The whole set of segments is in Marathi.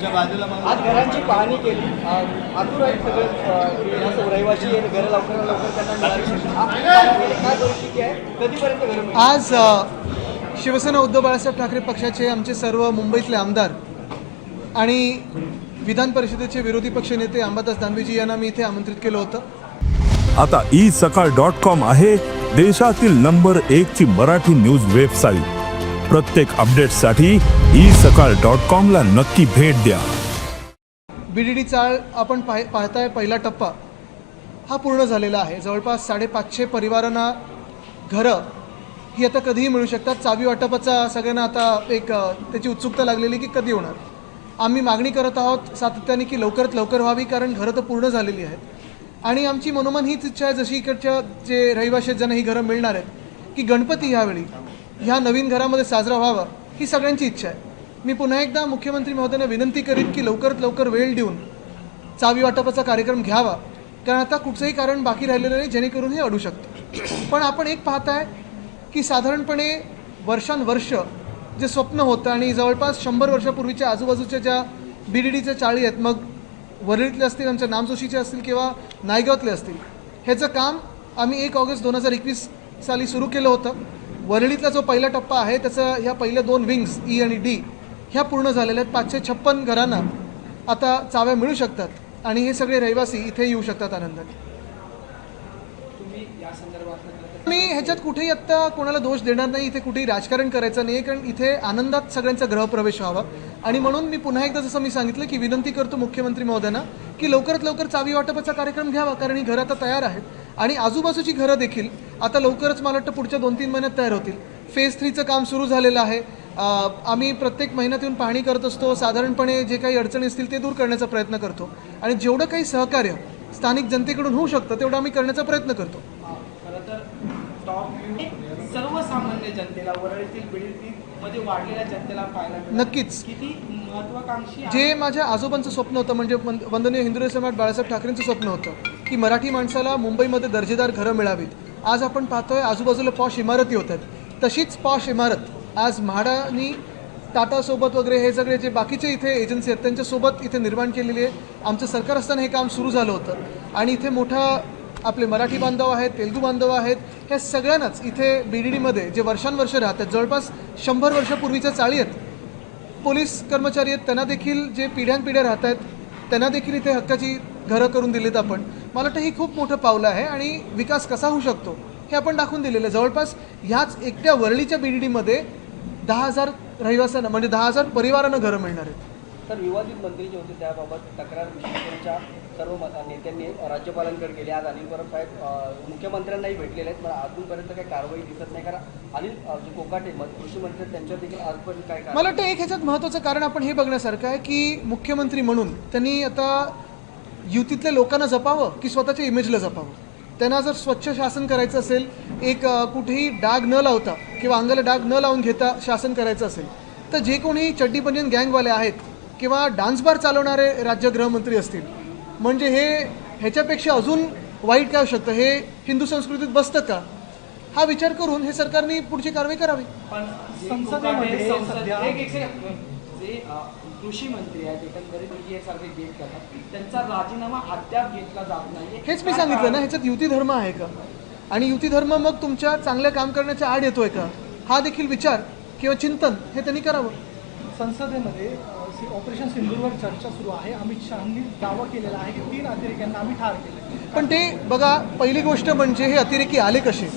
तुमच्या बाजूला आज घरांची पाहणी केली, आतुर आहेत सगळे असं रहिवासी आहे, घरं लवकर लवकर त्यांना मिळाली. काय परिस्थिती आहे, कधीपर्यंत घरं मिळतील? आज शिवसेना उद्धव बाळासाहेब ठाकरे पक्षाचे आमचे सर्व मुंबईतले आमदार आणि विधान परिषदेचे विरोधी पक्षनेते अंबादास दानवेजी यांना मी इथे आमंत्रित केलं होतं. आता isakal.com आहे देशातील नंबर 1 ची मराठी न्यूज वेबसाईट. प्रत्येक अपडेटसाठी isakal.com ला नक्की भेट द्या. BDD चाळ आपण पाहताय पहिला टप्पा हा पूर्ण झालेला आहे. जवळपास 550 परिवारांना घरं ही आता कधीही मिळू शकतात. चावी वाटपाचा सगळ्यांना आता एक त्याची उत्सुकता लागलेली की कधी होणार. आम्ही मागणी करत आहोत सातत्याने की लवकरात लवकर व्हावी, कारण घरं तर पूर्ण झालेली आहेत आणि आमची मनोमन हीच इच्छा आहे, जशी इकडच्या जे रहिवाशी आहेत ज्यांना ही घरं मिळणार आहेत, की गणपती ह्यावेळी ह्या नवीन घरामध्ये साजरा व्हावा ही सगळ्यांची इच्छा आहे. मी पुन्हा एकदा मुख्यमंत्री महोदयांना विनंती करीन की लवकरात लवकर वेळ देऊन चावी वाटपाचा कार्यक्रम घ्यावा, कारण आता कुठचंही कारण बाकी राहिलेलं नाही जेणेकरून हे अडू शकतं. पण आपण एक पाहताय की साधारणपणे वर्षानुवर्ष जे स्वप्न होतं आणि जवळपास 100 वर्षापूर्वीच्या आजूबाजूच्या ज्या BDDच्या चाळी आहेत, मग वरळीतले असतील, आमच्या नामजोशीचे असतील किंवा नायगावातले असतील, ह्याचं काम आम्ही 1 ऑगस्ट 2021 साली सुरू केलं होतं. वरळीतला जो पहिला टप्पा आहे त्याचा ह्या पहिल्या 2 विंग्स E आणि D ह्या पूर्ण झालेल्या आहेत. 556 घरांना आता चाव्या मिळू शकतात आणि हे सगळे रहिवासी इथे येऊ शकतात आनंदाने. मी ह्याच्यात कुठेही आत्ता कोणाला दोष देणार नाही, इथे कुठेही राजकारण करायचं नाही, कारण इथे आनंदात सगळ्यांचा गृहप्रवेश व्हावा. आणि म्हणून मी पुन्हा एकदा जसं मी सांगितलं की विनंती करतो मुख्यमंत्री महोदयांना की लवकरात लवकर चावी वाटपाचा कार्यक्रम घ्यावा, कारण ही घरं आता तयार आहेत आणि आजूबाजूची घरं देखील आता लवकरच मला वाटतं पुढच्या 2-3 महिन्यात तयार होतील. फेज 3चं काम सुरू झालेलं आहे. आम्ही प्रत्येक महिन्यात येऊन पाहणी करत असतो. साधारणपणे जे काही अडचणी असतील ते दूर करण्याचा प्रयत्न करतो आणि जेवढं काही सहकार्य स्थानिक जनतेकडून होऊ शकतं तेवढं आम्ही करण्याचा प्रयत्न करतो. सर्वसामान्य जनतेला, वरळीतील BDD मध्ये वाढलेल्या जनतेला पाहायला नक्कीच किती महत्वाकांक्षी जे माझ्या आजोबांचं स्वप्न होतं, म्हणजे वंदनीय हिंदू सम्राट बाळासाहेब ठाकरेंचं स्वप्न होतं की मराठी माणसाला मुंबईमध्ये दर्जेदार घरं मिळावीत. आज आपण पाहतोय आजूबाजूला पॉश इमारती होत आहेत. तशीच पॉश इमारत आज म्हाडा आणि टाटासोबत वगैरे हे सगळे जे बाकीचे इथे एजन्सी आहेत त्यांच्यासोबत इथे निर्माण केलेली आहे. आमचं सरकार असताना हे काम सुरू झालं होतं आणि इथे मोठा आपले मराठी बांधव आहेत, तेलुगू बांधव आहेत, ह्या सगळ्यांनाच इथे BDDमध्ये जे वर्षानुवर्ष राहतात, जवळपास 100 वर्षापूर्वीच्या चाळी आहेत, पोलीस कर्मचारी आहेत, त्यांना देखील जे पिढ्यानपिढ्या राहत आहेत त्यांना देखील इथे हक्काची घरं करून दिलीत आपण. मला वाटतं ही खूप मोठं पावलं आहे आणि विकास कसा होऊ शकतो हे आपण दाखवून दिलेलं आहे. जवळपास ह्याच एकट्या वरळीच्या BDDमध्ये 10,000 रहिवाशांना म्हणजे 10,000 परिवारांना घरं मिळणार आहेत. तर विवादित मंत्री जे होते त्याबाबत तक्रार शिवसेनेच्या सर्व नेत्यांनी राज्यपालांकडे गेले. आज अनिल परब साहेब मुख्यमंत्र्यांनाही भेटलेले आहेत, पण अजूनपर्यंत काही कारवाई दिसत नाही. कारण अनिल जे कोकाटे कृषी मंत्री त्यांच्यावर देखील आजपर्यंत काय मला वाटतं एक ह्याच्यात महत्त्वाचं कारण आपण हे बघण्यासारखं आहे की मुख्यमंत्री म्हणून त्यांनी आता युतीतल्या लोकांना जपावं की स्वतःच्या इमेजला जपावं. त्यांना जर स्वच्छ शासन करायचं असेल, एक कुठेही डाग न लावता किंवा अंगाला डाग न लावून घेता शासन करायचं असेल, तर जे कोणी चड्डी बनियन गँगवाले आहेत किंवा डान्स बार चालवणारे राज्य गृहमंत्री असतील, म्हणजे ह्याच्यापेक्षा अजून वाईट काय होऊ शकतं? हे हिंदू संस्कृतीत बसतं का? हा विचार करून हे सरकारने पुढची कारवाई करावी. पण संसदेमध्ये जे कृषी मंत्री आहेत एकंदरीत हे सारखे गेट करतात, त्यांचा राजीनामा अद्याप घेतला जात नाही. हेच मी सांगितलं ना, ह्याच्यात युती धर्म आहे का? आणि युती धर्म मग तुमच्या चांगल्या काम करण्याच्या आड येतोय का? हा देखील विचार किंवा चिंतन हे त्यांनी करावं. संसदेमध्ये ऑपरेशन सिंदूरवर चर्चा सुरू आहे. अमित शहांनी दावा केलेला आहे की 3 अतिरेक्यांना आम्ही ठार केले. पण ते बघा, पहिली गोष्ट म्हणजे हे अतिरेकी आले कसे,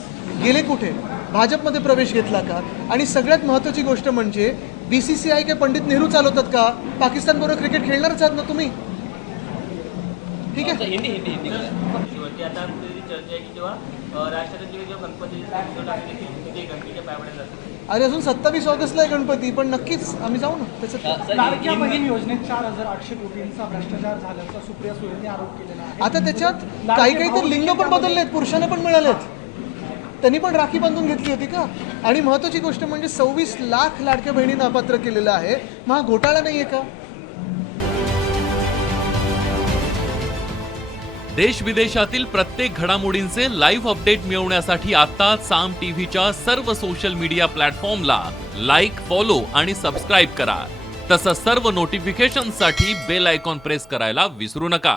गेले कुठे, भाजपमध्ये प्रवेश घेतला का? आणि सगळ्यात महत्त्वाची गोष्ट म्हणजे BCCI के पंडित नेहरू चालवतात का? पाकिस्तान बरोबर क्रिकेट खेळणारच आहात ना तुम्ही? ठीक आहे. आता चर्चा आहे की जेव्हा राष्ट्रपती जेव्हा अरे अजून 27 ऑगस्टला आहे गणपती, पण नक्कीच आम्ही जाऊ ना. त्याच्यात लाडक्या बहीण योजनेत 4,800 कोटींचा भ्रष्टाचार झाल्याचा सुप्रिया सुळेंनी आरोप केलेला आहे. आता त्याच्यात काही तर लिंग पण बदललेत, पुरुषांना पण मिळालेत. त्यांनी पण राखी बांधून घेतली होती का? आणि महत्त्वाची गोष्ट म्हणजे 26 लाख लाडक्या बहिणींना अपात्र केलेलं आहे. मग हा घोटाळा नाही आहे का? देश विदेशातील प्रत्येक घडामोडींचे लाईव्ह अपडेट मिळवण्यासाठी आता साम टीव्हीच्या सर्व सोशल मीडिया प्लॅटफॉर्मला लाईक, फॉलो आणि सबस्क्राईब करा. तसंच सर्व नोटिफिकेशनसाठी बेल आयकॉन प्रेस करायला विसरू नका.